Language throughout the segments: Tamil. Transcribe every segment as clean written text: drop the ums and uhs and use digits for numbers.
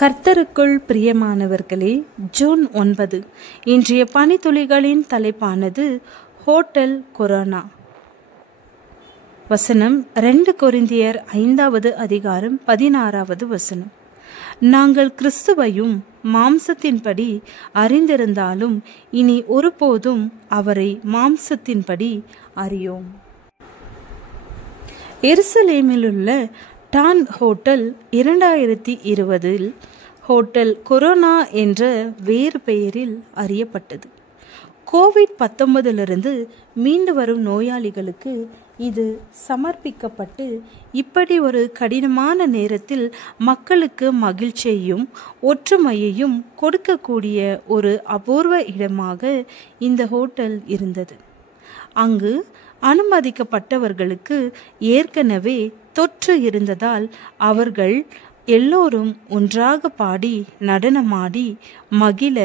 கர்த்தருக்குள் பிரியமானவர்களே, ஜூன் 9 இன்றைய பனித்துளிகளின் தலைப்பானது ஹோட்டல் கொரோனா. வசனம் 2 கொரிந்தியர் 5வது அதிகாரம் 16வது வசனம். நாங்கள் கிறிஸ்துவையும் மாம்சத்தின்படி அறிந்திருந்தாலும் இனி ஒருபோதும் அவரை மாம்சத்தின்படி அறியோம். எருசலேமிலுள்ள டான் ஹோட்டல் 2020 ஹோட்டல் கொரோனா என்ற வேறு பெயரில் அறியப்பட்டது. கோவிட்-19 மீண்டு வரும் நோயாளிகளுக்கு இது சமர்ப்பிக்கப்பட்டு இப்படி ஒரு கடினமான நேரத்தில் மக்களுக்கு மகிழ்ச்சியையும் ஒற்றுமையையும் கொடுக்கக்கூடிய ஒரு அபூர்வ இடமாக இந்த ஹோட்டல் இருந்தது. அங்கு அனுமதிக்கப்பட்டவர்களுக்கு ஏற்கனவே தொற்று இருந்ததால் அவர்கள் எல்லோரும் ஒன்றாக பாடி நடனமாடி மகிழ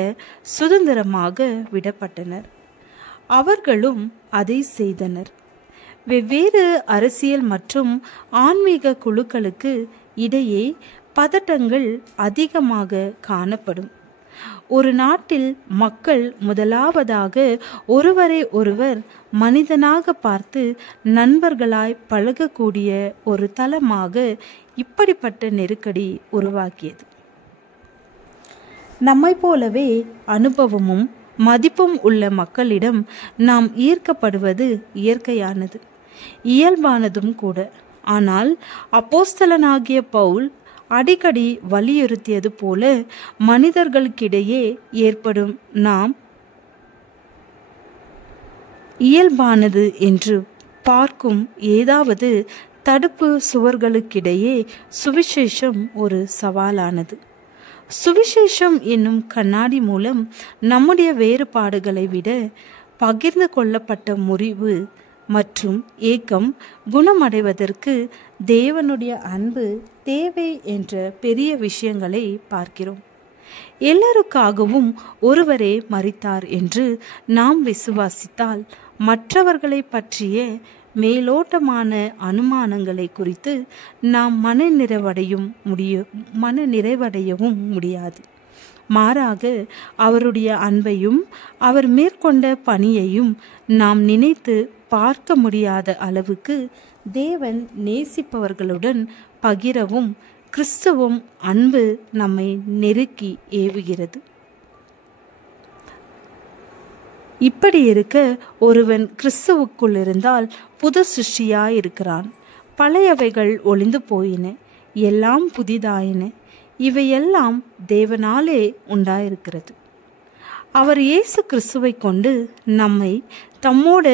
சுதந்திரமாக விடப்பட்டனர். அவர்களும் அதை செய்தனர். வெவ்வேறு அரசியல் மற்றும் ஆன்மீக குழுக்களுக்கு இடையே பதட்டங்கள் அதிகமாக காணப்படும். ஒரு நாட்டில் மக்கள் முதலாவதாக ஒருவரை ஒருவர் மனிதனாக பார்த்து நண்பர்களாய் பழகக்கூடிய ஒரு தளமாக இப்படிப்பட்ட நெருக்கடி உருவாக்கியது. நம்மை போலவே அனுபவமும் மதிப்பும் உள்ள மக்களிடம் நாம் ஈர்க்கப்படுவது இயற்கையானது, இயல்பானதும் கூட. ஆனால் அப்போஸ்தலனாகிய பவுல் அடிக்கடி வலியுறுத்தியது போல மனிதர்களுக்கிடையே ஏற்படும் நாம் இயல்பானது என்று பார்க்கும் ஏதாவது தடுப்பு சுவர்களுக்கிடையே சுவிசேஷம் ஒரு சவாலானது. சுவிசேஷம் என்னும் கண்ணாடி மூலம் நம்முடைய வேறுபாடுகளை விட பகிர்ந்து கொள்ளப்பட்ட முறிவு மற்றும் ஏக்கம் குணமடைவதற்கு தேவனுடைய அன்பு தேவை என்ற பெரிய விஷயங்களை பார்க்கிறோம். எல்லாருக்காகவும் ஒருவரே மரித்தார் என்று நாம் விசுவாசித்தால் மற்றவர்களை பற்றிய மேலோட்டமான அனுமானங்களை குறித்து நாம் மனநிறைவடையவும் முடியாது. மாறாக அவருடைய அன்பையும் அவர் மேற்கொண்ட பணியையும் நாம் நினைத்து பார்க்க முடியாத அளவுக்கு தேவன் நேசிப்பவர்களுடன் பகிரவும் கிறிஸ்துவும் அன்பு நம்மை நெருக்கி ஏவுகிறது. இப்படி இருக்க ஒருவன் கிறிஸ்துவுக்குள் இருந்தால் புது சிருஷ்டியாயிருக்கிறான். பழையவைகள் ஒளிந்து போயின, எல்லாம் புதிதாயின. இவையெல்லாம் தேவனாலே உண்டாயிருக்கிறது. அவர் இயேசு கிறிஸ்துவை கொண்டு நம்மை தம்மோடு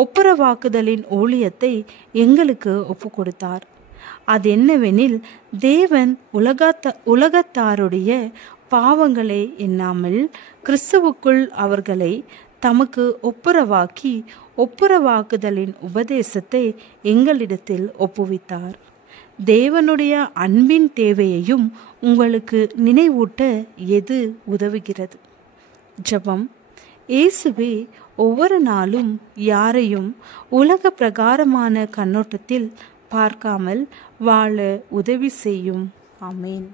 ஒப்புரவாக்குதலின் ஊழியத்தை எங்களுக்கு ஒப்பு கொடுத்தார். அது என்னவெனில், தேவன் உலகத்தாருடைய பாவங்களை எண்ணாமல் கிறிஸ்துவுக்குள் அவர்களை தமக்கு ஒப்புரவாக்குதலின் உபதேசத்தை எங்களிடத்தில் ஒப்புவித்தார். தேவனுடைய அன்பின் தேவையையும் உங்களுக்கு நினைவூட்ட எது உதவுகிறது? ஜெபம். இயேசுவே, ஒவ்வொரு நாளும் யாரையும் உலக பிரகாரமான கண்ணோட்டத்தில் பார்க்காமல் வாழ உதவி செய்யும். ஆமேன்.